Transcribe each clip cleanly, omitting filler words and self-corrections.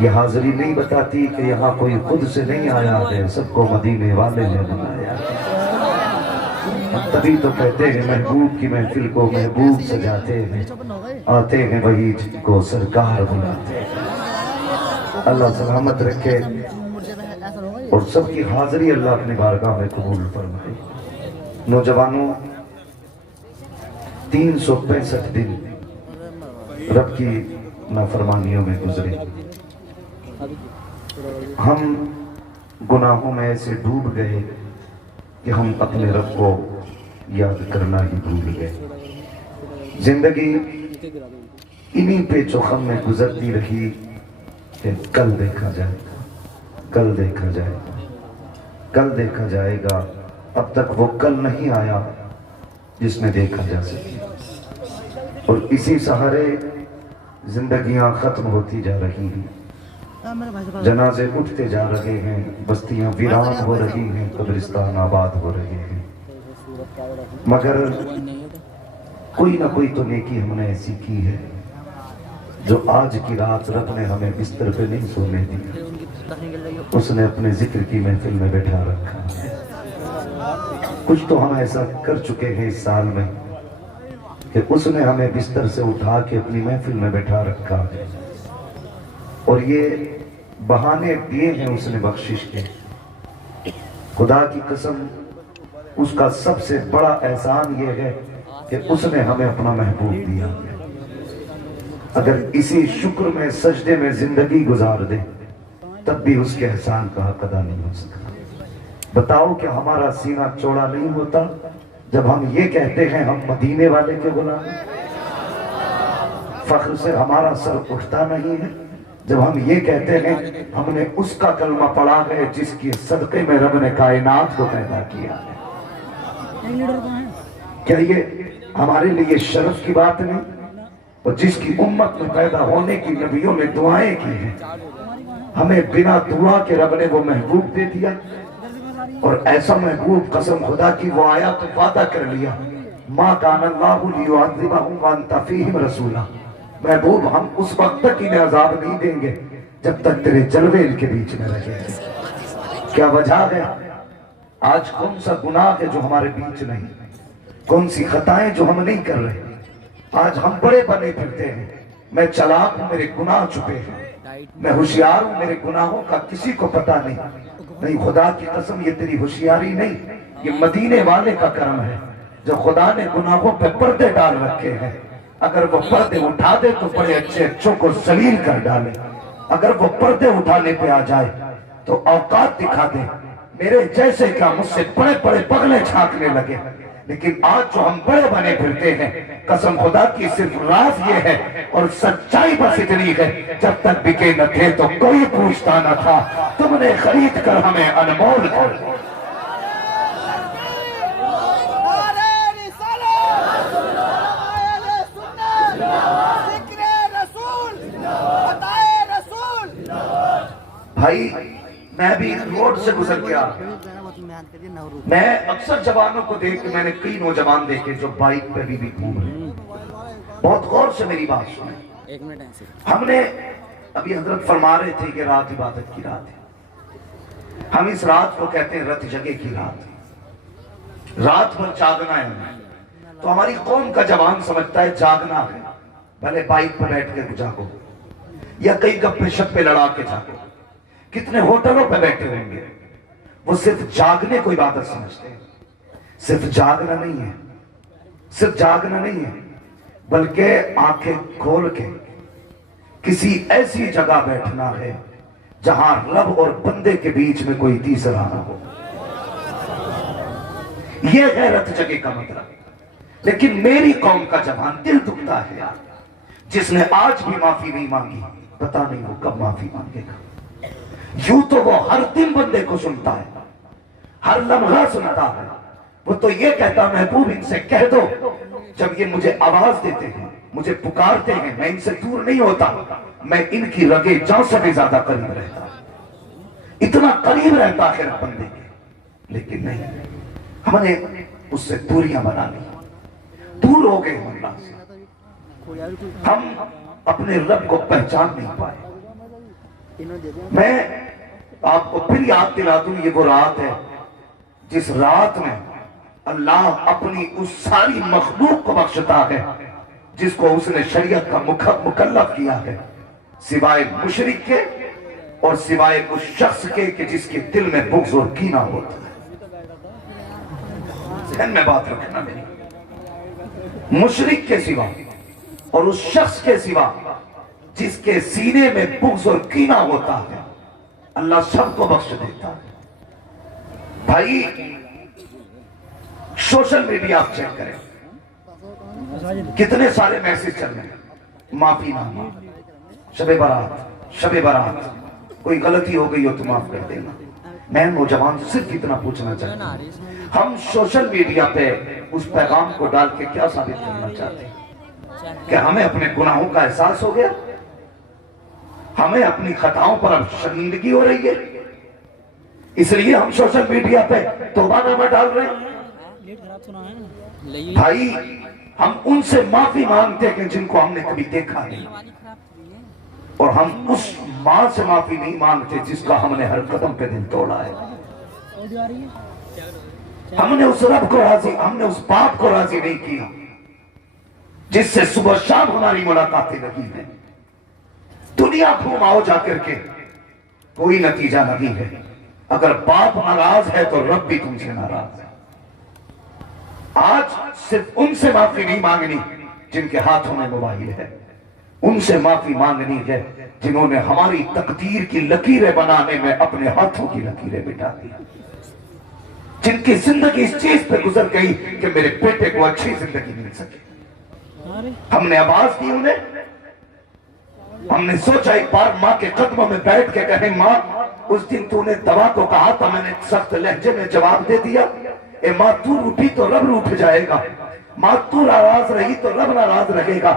یہ حاضری نہیں بتاتی کہ یہاں کوئی خود سے نہیں آیا ہے، سب کو مدینے والے نے بلایا ہے۔ تبھی تو کہتے ہیں محبوب کی محفل کو محبوب سجاتے ہیں، آتے ہیں وہی جن کو سرکار بلاتے ہیں۔ اللہ سلامت رکھے اور سب کی حاضری اللہ اپنی بارگاہ میں قبول فرمائے۔ نوجوانوں، 365 دن رب کی نافرمانیوں میں گزرے، ہم گناہوں میں ایسے ڈوب گئے کہ ہم اپنے رب کو یاد کرنا ہی بھول گئے۔ زندگی انہی پیچ و خم میں گزرتی رہی کہ کل دیکھا جائے گا، کل دیکھا جائے گا، کل دیکھا جائے گا۔ اب تک وہ کل نہیں آیا جس میں دیکھا جا سکے، اور اسی سہارے زندگیاں ختم ہوتی جا رہی ہیں، جنازے اٹھتے جا رہے ہیں، بستیاں ویران ہو رہی ہیں، قبرستان آباد ہو رہے ہیں، مگر کوئی نہ کوئی تو نیکی ہم نے ایسی کی ہے جو آج کی رات رب نے ہمیں بستر پہ نہیں سونے دی، اس نے اپنے ذکر کی محفل میں بیٹھا رکھا ہے۔ کچھ تو ہم ایسا کر چکے ہیں اس سال میں کہ اس نے ہمیں بستر سے اٹھا کے اپنی محفل میں بیٹھا رکھا ہے، اور یہ بہانے دیے ہیں اس نے بخشش کے۔ خدا کی قسم، اس کا سب سے بڑا احسان یہ ہے کہ اس نے ہمیں اپنا محبوب دیا۔ اگر اسی شکر میں سجدے میں زندگی گزار دے تب بھی اس کے احسان کا حق ادا نہیں ہو سکتا۔ بتاؤ کہ ہمارا سینہ چوڑا نہیں ہوتا جب ہم یہ کہتے ہیں ہم مدینے والے کے غلام ہیں؟ فخر سے ہمارا سر اٹھتا نہیں ہے جب ہم یہ کہتے ہیں ہم نے اس کا کلمہ پڑھا ہے جس کی صدقے میں رب نے کائنات کو پیدا کیا ہے؟ کیا یہ ہمارے لیے شرف کی بات نہیں؟ اور جس کی امت میں پیدا ہونے کی نبیوں نے دعائیں کی ہیں، ہمیں بنا دعا کے رب نے وہ محبوب دے دیا، اور ایسا محبوب قسم خدا کی وہ آیا تو وعدہ کر لیا، ما کان اللہ لیعذبہم وانت فیہم رسولا، محبوب ہم اس وقت تک انہیں عذاب نہیں دیں گے جب تک تیرے جلوے ان کے بیچ میں رہیں گے۔ کیا وجہ ہے؟ آج کون سا گناہ ہے جو ہمارے بیچ نہیں، کون سی خطائیں جو ہم نہیں کر رہے؟ آج ہم بڑے بنے پھرتے ہیں، میں چلاک ہوں میرے گناہ چھپے ہیں، میں ہوشیار ہوں میرے گناہوں کا کسی کو پتہ نہیں۔ خدا کی قسم یہ تیری ہوشیاری نہیں، یہ مدینے والے کا کرم ہے جو خدا نے گناہوں پہ پردے ڈال رکھے ہیں۔ اگر وہ پردے اٹھا دے تو بڑے اچھے اچھوں کو ذلیل کر ڈالے، اگر وہ پردے اٹھانے پہ آ جائے تو اوقات دکھا دے، میرے جیسے کیا مجھ سے بڑے بڑے پگلے چھانکنے لگے۔ لیکن آج جو ہم بڑے بنے پھرتے ہیں، قسم خدا کی صرف راز یہ ہے اور سچائی بس اتنی ہے، جب تک بکے نہ تھے تو کوئی پوچھتا نہ تھا، تم نے خرید کر ہمیں انمول کر دیا۔ بھائی میں بھی روڈ سے گزر گیا، میں اکثر جوانوں کو دیکھ کے میں نے کئی نوجوان دیکھے جو بائک پہ بھی گھوم رہے ہیں۔ بہت غور سے میری بات سنیں، ہم نے ابھی حضرت فرما رہے تھے کہ رات عبادت کی رات ہے، ہم اس رات کو کہتے ہیں رت جگے کی رات، رات بھر جاگنا ہے ہمیں۔ تو ہماری قوم کا جوان سمجھتا ہے جاگنا ہے، بھلے بائک پہ بیٹھ کے جاگو یا کئی گپے شپے لڑا کے جاگو، کتنے ہوٹلوں پہ بیٹھے ہوں گے، وہ صرف جاگنے کو عبادت سمجھتے ہیں۔ صرف جاگنا نہیں ہے، صرف جاگنا نہیں ہے، بلکہ آنکھیں کھول کے کسی ایسی جگہ بیٹھنا ہے جہاں رب اور بندے کے بیچ میں کوئی تیسرا نہ ہو۔ یہ غیرت جگہ کا مطلب۔ لیکن میری قوم کا جوان دل دکھتا ہے یار، جس نے آج بھی معافی نہیں مانگی، پتہ نہیں وہ کب معافی مانگے گا۔ یوں تو وہ ہر دن بندے کو سنتا ہے، ہر لمحہ سنتا ہے، وہ تو یہ کہتا محبوب ان سے کہہ دو جب یہ مجھے آواز دیتے ہیں، مجھے پکارتے ہیں، میں ان سے دور نہیں ہوتا، میں ان کی رگے جاں سے بھی زیادہ قریب رہتا، اتنا قریب رہتا آخر بندے کے۔ لیکن نہیں، ہم نے اس سے دوریاں بنا لی، دور ہو گئے اللہ سے، ہم اپنے رب کو پہچان نہیں پائے۔ میں آپ کو پھر یاد دلا دوں، یہ وہ رات ہے جس رات میں اللہ اپنی اس ساری مخلوق کو بخشتا ہے جس کو اس نے شریعت کا مکلف کیا ہے، سوائے مشرک کے اور سوائے اس شخص کے کہ جس کے دل میں بغض اور کینہ ہوتا ہے۔ ذہن میں بات رکھنا میری، مشرک کے سوا اور اس شخص کے سوا جس کے سینے میں بغض اور کینہ ہوتا ہے، اللہ سب کو بخش دیتا ہے۔ بھائی سوشل میڈیا آپ چیک کریں، کتنے سارے میسج چل رہے ہیں، معافی نامہ، شب برات، کوئی غلطی ہو گئی ہو تو معاف کر دینا۔ میں نوجوان صرف اتنا پوچھنا چاہتا ہوں، ہم سوشل میڈیا پہ اس پیغام کو ڈال کے کیا ثابت کرنا چاہتے ہیں؟ کہ ہمیں اپنے گناہوں کا احساس ہو گیا، ہمیں اپنی خطاؤں پر اب شرمندگی ہو رہی ہے، اس لیے ہم سوشل میڈیا پہ توبہ نامہ ڈال رہے ہیں۔ بھائی ہم ان سے معافی مانگتے ہیں جن کو ہم نے کبھی دیکھا نہیں، اور ہم اس ماں سے معافی نہیں مانگتے جس کا ہم نے ہر قدم پہ دل توڑا ہے۔ ہم نے اس رب کو راضی، ہم نے اس باپ کو راضی نہیں کیا جس سے صبح شام ہماری ملاقاتیں لگی ہیں۔ دنیا گھوماؤ جا کر کے کوئی نتیجہ نہیں ہے، اگر باپ ناراض ہے تو رب بھی تم سے ناراض ہے۔ آج صرف ان سے معافی نہیں مانگنی جن کے ہاتھوں میں موبائل ہے، ان سے معافی مانگنی ہے جنہوں نے ہماری تقدیر کی لکیریں بنانے میں اپنے ہاتھوں کی لکیریں بٹا دی، جن کی زندگی اس چیز پہ گزر گئی کہ میرے بیٹے کو اچھی زندگی مل سکے۔ ہم نے آواز دی انہیں، ہم نے سوچا ایک بار ماں کے قدموں میں بیٹھ کے کہیں ماں اس دن تو نے دوا کو کہا تھا، میں نے سخت لہجے میں جواب دے دیا، اے ماں تو روٹھی تو رب روٹھ جائے گا، ماں تو ناراض رہی تو رب ناراض رہے گا۔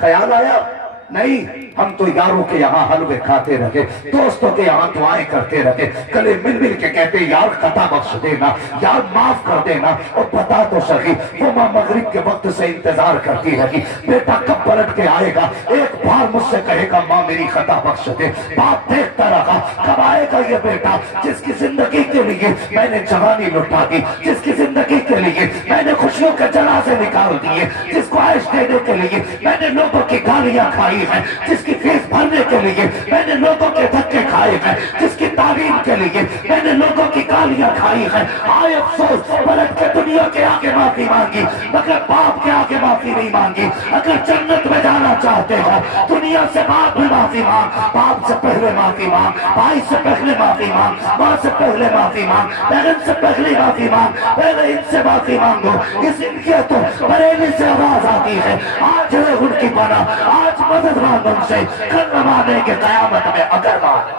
خیال آیا؟ نہیں، ہم تو یاروں کے یہاں حلوے کھاتے رہے، دوستوں کے یہاں دعائیں کرتے رہے، گلے مل مل کے کہتے یار خطا بخش دینا، یار معاف کر دینا۔ اور پتا تو صحیح وہ ماں مغرب کے وقت سے انتظار کرتی رہی، بیٹا کب پلٹ کے آئے گا، ایک بار مجھ سے کہے گا ماں میری خطا بخش دے۔ باپ دیکھتا رہا کب آئے گا یہ بیٹا جس کی زندگی کے لیے میں نے جوانی لٹا دی، جس کی زندگی کے لیے میں نے خوشیوں کے جنازے نکال دیے، جس کو عیش دینے کے لیے میں نے لوگوں کی گالیاں کھائی ہے، جس کی فیس بھرنے کے لیے میں نے لوگوں کے دھکے کھائے ہیں، جس کی تعلیم کے لیے میں نے لوگوں کی گالیاں کھائی ہیں۔ آئے افسوس پلٹ کے دنیا کے آگے معافی مانگی مگر باپ کے آگے معافی نہیں مانگی۔ اگر جنت میں جانا چاہتے ہو دنیا سے بعد میں معافی مانگ، باپ سے پہلے معافی مانگ، بھائی سے پہلے معافی مانگ، ماں سے پہلے معافی مانگ، بہن سے پہلے معافی مانگ، پہلے ان سے معافی مانگو۔ اس ان کی تو بریلی سے آواز آتی ہے، آج ہے ان کی پناہ، آج مدد ان سے کل نمانے کے قیامت میں اگر مان۔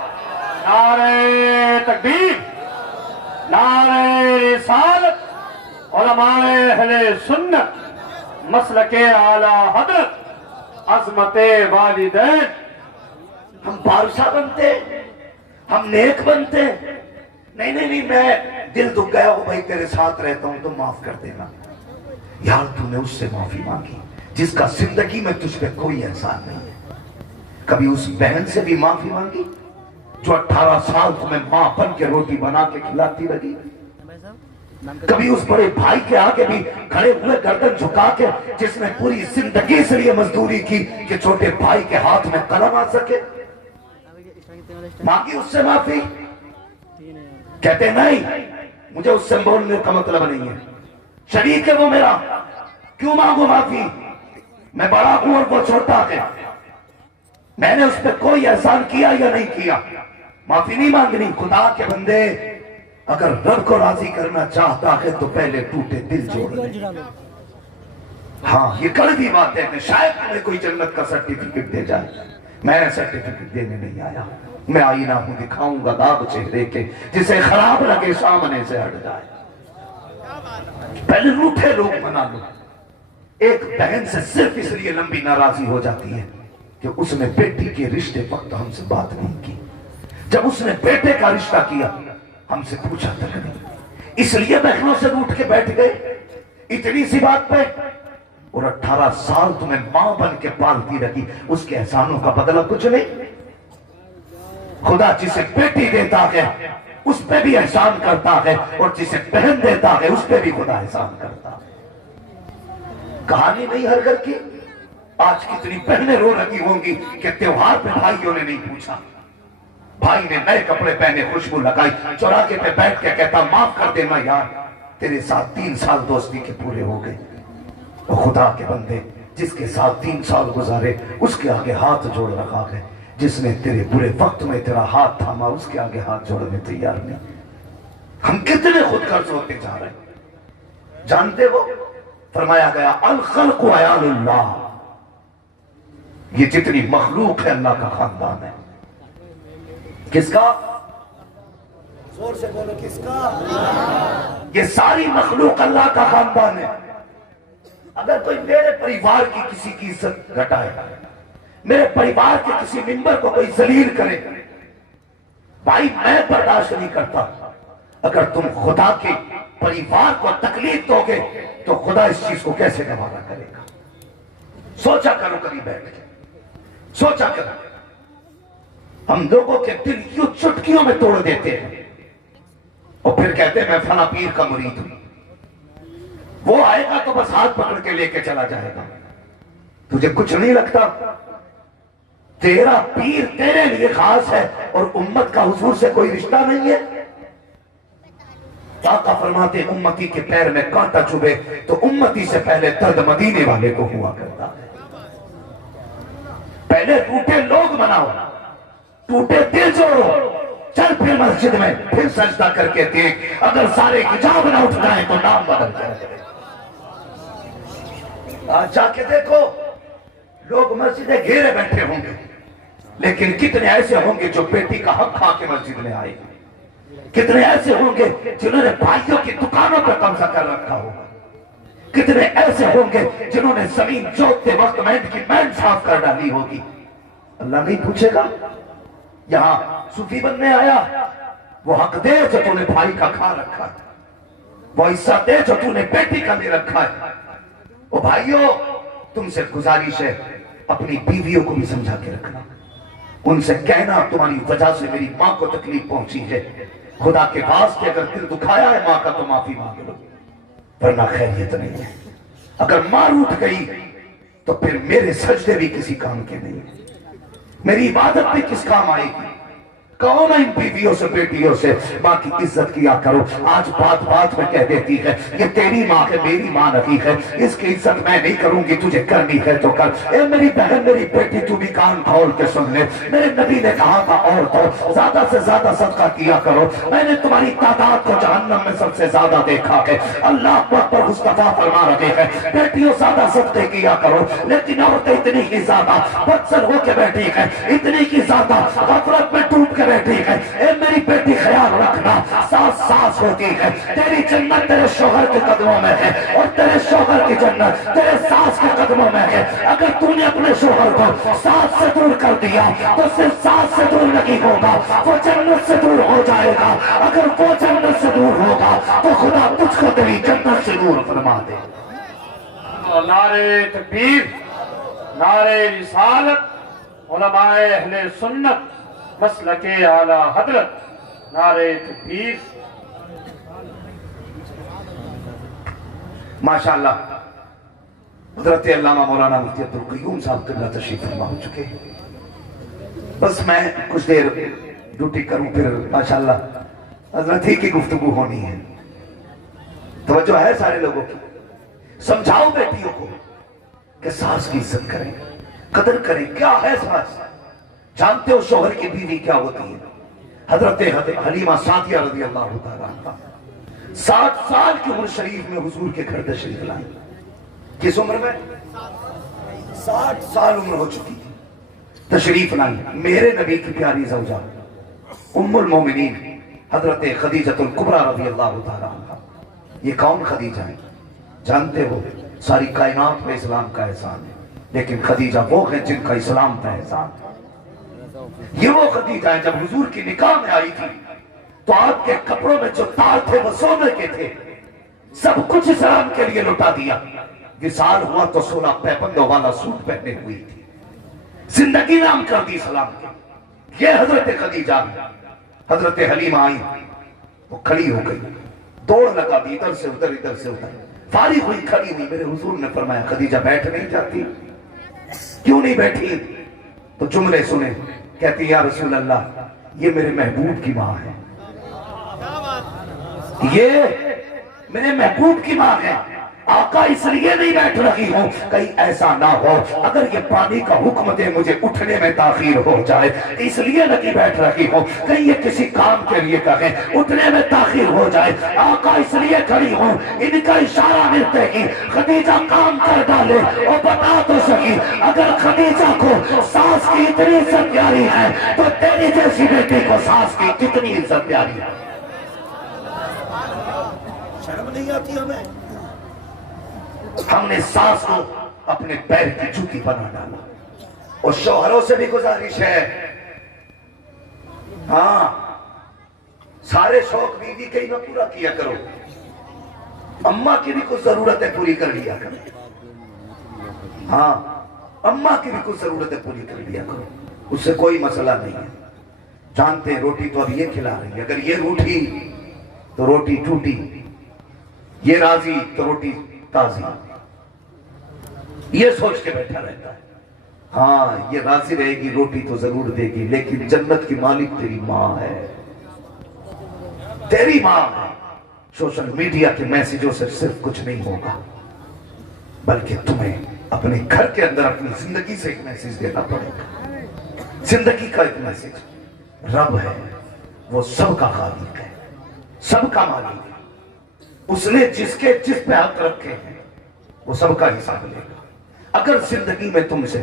نعرہ تکبیر، نعرہ رسالت، علماء اہل سنت، مسلک اعلی حضرت، عظمت والدین۔ ہم بادشاہ بنتے، ہم نیک بنتے، نہیں میں دل دکھ گیا ہوں بھائی تیرے ساتھ رہتا ہوں تو معاف کر دینا۔ یار تو نے اس سے معافی مانگی جس کا زندگی میں تجھ پہ کوئی احسان نہیں ہے۔ کبھی اس بہن سے بھی معافی مانگی جو 18 سال تمہیں ماں بن کے روٹی بنا کے کھلاتی رہی؟ کبھی اس بڑے بھائی کے آگے بھی کھڑے ہوئے گردن جھکا کے جس نے پوری زندگی اس لیے مزدوری کی کہ چھوٹے بھائی کے ہاتھ میں قلم آ سکے، مانگی اس سے معافی؟ کہتے نہیں مجھے اس سے بولنے کا مطلب نہیں ہے، شریک ہے وہ میرا، کیوں مانگو معافی؟ میں بڑا ہوں اور وہ چھوٹا ہے، میں نے اس پہ کوئی احسان کیا یا نہیں کیا، معافی نہیں مانگنی۔ خدا کے بندے اگر رب کو راضی کرنا چاہتا ہے تو پہلے ٹوٹے دل جوڑ لے۔ ہاں یہ کڑوی بات ہے کہ شاید تمہیں کوئی جنت کا سرٹیفکیٹ دے جائے، میں سرٹیفکیٹ دینے نہیں آیا، میں آئینہ ہوں دکھاؤں گا داغ چہرے کے، جسے خراب لگے سامنے سے ہٹ جائے۔ پہلے روٹھے لوگ منا لو۔ ایک بہن سے صرف اس لیے لمبی ناراضی ہو جاتی ہے کہ اس نے بیٹی کے رشتے وقت ہم سے بات نہیں کی، جب اس نے بیٹے کا رشتہ کیا ہم سے پوچھا تک نہیں، اس لیے بہنوں سے روٹھ کے بیٹھ گئے اتنی سی بات پہ۔ اور 18 سال تمہیں ماں بن کے پالتی رہی، اس کے احسانوں کا بدلہ کچھ نہیں۔ خدا جسے بیٹی دیتا ہے اس پہ بھی احسان کرتا ہے، اور جسے بہن دیتا ہے اس پہ بھی خدا احسان کرتا ہے۔ کہانی نہیں ہر گھر کی۔ آج کتنی بہنیں رو رہی ہوں گی کہ تیوہار پہ بھائیوں نے نہیں پوچھا، بھائی نے نئے کپڑے پہنے، خوشبو لگائی، چوراہے پہ بیٹھ کے کہتا معاف کر دینا یار، تیرے ساتھ 3 سال دوستی کے پورے ہو گئے۔ وہ خدا کے بندے جس کے ساتھ 3 سال گزارے اس کے آگے ہاتھ جوڑ رکھا ہے، جس نے تیرے برے وقت میں تیرا ہاتھ تھاما اس کے آگے ہاتھ جوڑنے تیار نہیں۔ ہم کتنے خود غرض ہوتے جا رہے ہیں، جانتے ہو؟ فرمایا گیا الخلق عیال اللہ، یہ جتنی مخلوق ہے اللہ کا خاندان ہے۔ کس کا؟ زور سے بولو، کس کا؟ یہ ساری مخلوق اللہ کا خاندان ہے۔ اگر کوئی میرے پریوار کی کسی کی عزت گھٹائے، میرے پریوار کے کسی ممبر کو کوئی ذلیل کرے، بھائی میں برداشت نہیں کرتا۔ اگر تم خدا کے پریوار کو تکلیف دو گے تو خدا اس چیز کو کیسے گوارا کرے گا؟ سوچا کرو کبھی بیٹھ کے، سوچا کرو۔ ہم لوگوں کے دل یوں چٹکیوں میں توڑ دیتے ہیں اور پھر کہتے ہیں میں فلاں پیر کا مرید ہوں، وہ آئے گا تو بس ہاتھ پکڑ کے لے کے چلا جائے گا۔ تجھے کچھ نہیں لگتا؟ تیرا پیر تیرے لیے خاص ہے اور امت کا حضور سے کوئی رشتہ نہیں ہے۔ آقا فرماتے امتی کے پیر میں کانٹا چبھے تو امتی سے پہلے درد مدینے والے کو ہوا کرتا ہے۔ پہلے ٹوٹے لوگ مناؤ، ٹوٹے دل جوڑو، چل پھر مسجد میں پھر سجدہ کر کے دیکھ، اگر سارے حجاب نہ اٹھ جائیں تو نام بدل جائے۔ آج جا کے دیکھو، لوگ مسجدیں گھیرے بیٹھے ہوں گے، لیکن کتنے ایسے ہوں گے جو بیٹی کا حق کھا کے مسجد میں آئے گے؟ کتنے ایسے ہوں گے جنہوں نے بھائیوں کی دکانوں پر قبضہ کر رکھا ہوگا؟ کتنے ایسے ہوں گے جنہوں نے زمین جوتتے وقت مینڈ کی مینڈ صاف کر ڈالی ہوگی؟ اللہ نہیں پوچھے گا؟ یہاں صوفی بننے آیا، وہ حق دے جو تو نے بھائی کا کھا رکھا ہے، وہ حصہ دے جو تو نے بیٹی کا لے رکھا ہے۔ او بھائیو، تم سے گزارش ہے اپنی بیویوں کو بھی سمجھا کے رکھنا، ان سے کہنا تمہاری وجہ سے میری ماں کو تکلیف پہنچی ہے، خدا کے واسطے اگر دل دکھایا ہے ماں کا تو معافی مانگ لو، ورنہ خیریت نہیں ہے۔ اگر ماں روٹھ گئی تو پھر میرے سجدے بھی کسی کام کے نہیں ہیں، میری عبادت بھی کس کام آئے گی؟ کون ان بیویوں سے بیٹیوں سے ماں کی عزت کیا کرو۔ آج بات بات میں کہہ دیتی ہے یہ تیری ماں ہے میری ماں نہیں ہے، اس کی عزت میں نہیں کروں گی، تجھے کرنی ہے تو کر۔ اے میری بہن میری بیٹی تو بھی کان کھول کے سن لے، میرے نبی نے کہا تھا عورتوں زیادہ سے زیادہ صدقہ کیا کرو، میں نے تمہاری تعداد کو جہنم میں سب سے زیادہ دیکھا ہے۔ اللہ اکبر، مصطفیٰ فرما رہے ہیں بیٹیوں زیادہ صدقے کیا کرو، لیکن عورتیں اتنی ہی زیادہ بدسر ہو کے بیٹھی ہے، اتنی ہی زیادہ غفلت میں ڈوب کے بیٹھی ہے۔ اے میری بیٹی خیال رکھنا، ساس ساس ہوتی ہے، تیری جنت تیرے شوہر کے قدموں میں ہے اور تیرے شوہر کی جنت تیرے ساس کے قدموں میں ہے۔ اگر تو نے اپنے شوہر کو ساس سے دور کر دیا تو صرف ساس سے دور نہیں ہوگا، وہ جنت سے دور ہو جائے گا۔ اگر وہ جنت سے دور ہوگا تو خدا تجھ کو تیری جنت سے دور فرما دے۔ نعرہ تکبیر، نعرہ رسالت، علماء اہل سنت مسلک اعلی حضرت، نعرہ تکبیر۔ ماشاءاللہ حضرت علامہ مولانا مفتی عبدالقیوم صاحب قبلہ تشریف فرما ہو چکے ہیں۔ بس میں کچھ دیر ڈیوٹی کروں پھر ماشاءاللہ حضرت ہی کی گفتگو ہونی ہے۔ توجہ ہے سارے لوگوں کی؟ سمجھاؤ بیٹیوں کو کہ ساس کی عزت کریں، قدر کریں۔ کیا ہے ساس؟ جانتے ہو شوہر کی بیوی کیا ہوتی ہے؟ حضرت حلیمہ سعدیہ رضی اللہ تعالیٰ عنہ 60 سال کی عمر شریف میں حضور کے گھر تشریف لائیں۔ کس عمر میں؟ 60 سال عمر ہو چکی تھی، تشریف لائیں۔ میرے نبی کی پیاری زوجہ ام المومنین حضرت خدیجہ الکبریٰ رضی اللہ تعالیٰ عنہ۔ یہ کون خدیجہ ہیں؟ جانتے ہو ساری کائنات میں اسلام کا احسان ہے، لیکن خدیجہ وہ ہیں جن کا اسلام کا احسان ہے۔ یہ وہ خدیجہ ہے جب حضور کی نکاح میں آئی تھی تو آپ کے کپڑوں میں جو تار تھے وہ سونے کے تھے، سب کچھ اسلام کے لیے لٹا دیا۔ وصال ہوا تو 16 پیبندوں والا سوٹ پہنے ہوئی تھی، زندگی نام کر دی اسلام کی۔ یہ حضرت خدیجہ حضرت حلیمہ آئی، وہ کھڑی ہو گئی، دوڑ لگا دی، ادھر سے ادھر ادھر سے ادھر، فارغ ہوئی کھڑی ہوئی۔ میرے حضور نے فرمایا خدیجہ بیٹھ نہیں جاتی؟ کیوں نہیں بیٹھی؟ تو جملے سنے، کہتی یا رسول اللہ یہ میرے محبوب کی ماں ہے، یہ میرے محبوب کی ماں ہے، آقا اس لیے نہیں بیٹھ رہی ہوں کہیں ایسا نہ ہو اگر یہ پانی کا حکم دے مجھے اٹھنے میں تاخیر ہو جائے، اس لیے نہیں بیٹھ رہی ہوں کہیں یہ کسی کام کے لیے کہیں اٹھنے میں تاخیر ہو جائے، آقا اس لیے کھڑی ہوں ان کا اشارہ ملتے ہی خدیجہ کام کر ڈالے۔ اور بتا تو سکی اگر خدیجہ کو ساس کی اتنی عزت پیاری ہے تو تیری جیسی بیٹی کو ساس کی کتنی عزت پیاری ہے۔ شرم نہیں آتی ہمیں؟ ہم نے ساس کو اپنے پیر کی جوتی بنا ڈالا۔ اور شوہروں سے بھی گزارش ہے، ہاں سارے شوق بیوی کے ہی نہ پورا کیا کرو، اماں کی بھی کچھ ضرورتیں پوری کر لیا کرو، ہاں اماں کی بھی کچھ ضرورتیں پوری کر لیا کرو، اس سے کوئی مسئلہ نہیں ہے۔ جانتے ہیں روٹی تو اب یہ کھلا رہی ہے، اگر یہ روٹھی تو روٹی ٹوٹی، یہ راضی تو روٹی تازی، یہ سوچ کے بیٹھا رہتا ہے ہاں یہ راضی رہے گی روٹی تو ضرور دے گی، لیکن جنت کی مالک تیری ماں ہے، تیری ماں ہے۔ سوشل میڈیا کے میسیجوں سے صرف کچھ نہیں ہوگا، بلکہ تمہیں اپنے گھر کے اندر اپنی زندگی سے ایک میسیج دینا پڑے گا۔ زندگی کا ایک میسیج، رب ہے وہ سب کا خالق ہے، سب کا مالک ہے، اس نے جس پہ حق رکھے ہیں وہ سب کا حساب لے گا۔ اگر زندگی میں تم سے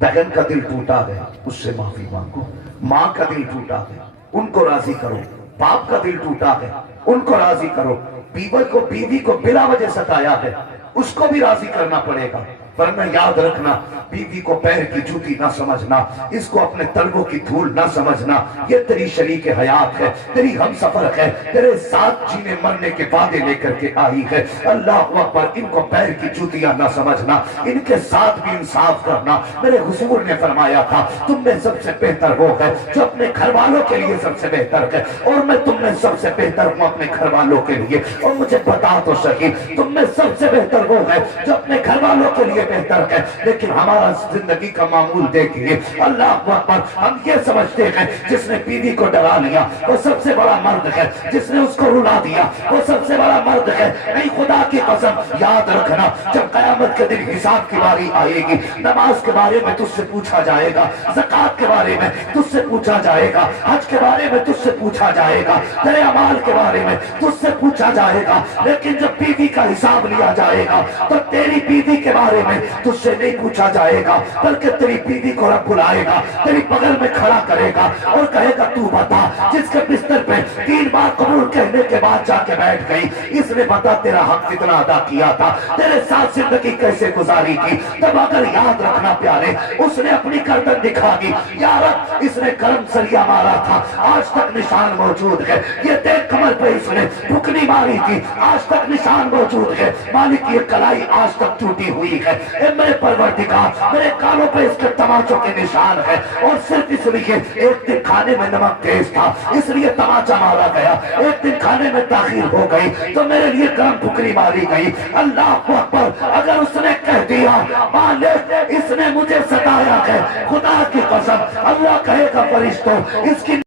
بہن کا دل ٹوٹا ہے اس سے معافی مانگو، ماں کا دل ٹوٹا ہے ان کو راضی کرو، باپ کا دل ٹوٹا ہے ان کو راضی کرو، بیوی کو بلا وجہ ستایا ہے اس کو بھی راضی کرنا پڑے گا، ورنہ یاد رکھنا بیوی کو پیر کی جوتی نہ سمجھنا، اس کو اپنے تلووں کی دھول نہ سمجھنا، یہ تیری شریک حیات ہے، تیری ہم سفر ہے، تیرے ساتھ جینے مرنے کے وعدے لے کر کے آئی ہے۔ اللہ اکبر، ان کو پیر کی جوتیاں نہ سمجھنا، ان کے ساتھ بھی انصاف کرنا۔ میرے حضور نے فرمایا تھا تم میں سب سے بہتر وہ ہے جو اپنے گھر والوں کے لیے سب سے بہتر ہے، اور میں تم میں سب سے بہتر ہوں اپنے گھر والوں کے لیے۔ اور مجھے بتا تو سکی تم میں سب سے بہتر وہ ہے جو اپنے گھر والوں کے لیے بہتر ہے، لیکن ہمارا زندگی کا معمول دیکھیے، اللہ اکبر، ہم یہ سمجھتے ہیں جس نے بیوی کو ڈرا لیا وہ سب سے بڑا مرد ہے، جس نے اس کو رلا دیا وہ سب سے بڑا مرد ہے۔ نہیں، خدا کی قسم یاد رکھنا، جب قیامت کے دن حساب کی باری آئے گی، نماز کے بارے میں تجھ سے پوچھا جائے گا، زکوٰۃ کے بارے میں تجھ سے پوچھا جائے گا، حج کے بارے میں تجھ سے پوچھا جائے گا، تیرے اعمال کے بارے میں تجھ سے پوچھا جائے گا، لیکن جب بیوی کا حساب لیا جائے گا تو تیری بیوی کے بارے میں تجھ سے نہیں پوچھا جائے گا، بلکہ تیری بیوی کو رب بلائے گا، تیری بغل میں کھڑا کرے گا اور کہے گا تو بتا، جس کے بستر پہ 3 بار قبول کہنے کے بعد جا کے بیٹھ گئی، اس نے بتا تیرا حق کتنا ادا کیا تھا، تیرے ساتھ زندگی کیسے گزاری تھی۔ تب اگر یاد رکھنا پیارے، اس نے اپنی گردن دکھا دی، یا رب اس نے کرم سریا مارا تھا، آج تک نشان موجود ہے، یہ دیکھ کمر پہ اس نے ٹھکنی ماری تھی، آج تک نشان موجود ہے، مالک یہ کلائی آج تک ٹوٹی ہوئی ہے، اے میرے پروردگار، میرے کانوں پہ اس کے تماچوں کے نشان ہے، اور صرف اس لیے ایک دن کھانے میں نمک تیز تھا اس لیے تماچا مارا گیا، ایک دن کھانے میں تاخیر ہو گئی تو میرے لیے گرم ٹھکری ماری گئی۔ اللہ اکبر، اگر اس نے کہہ دیا مالک اس نے مجھے ستایا ہے، خدا کی قسم اللہ کہے گا فرشتوں اس کی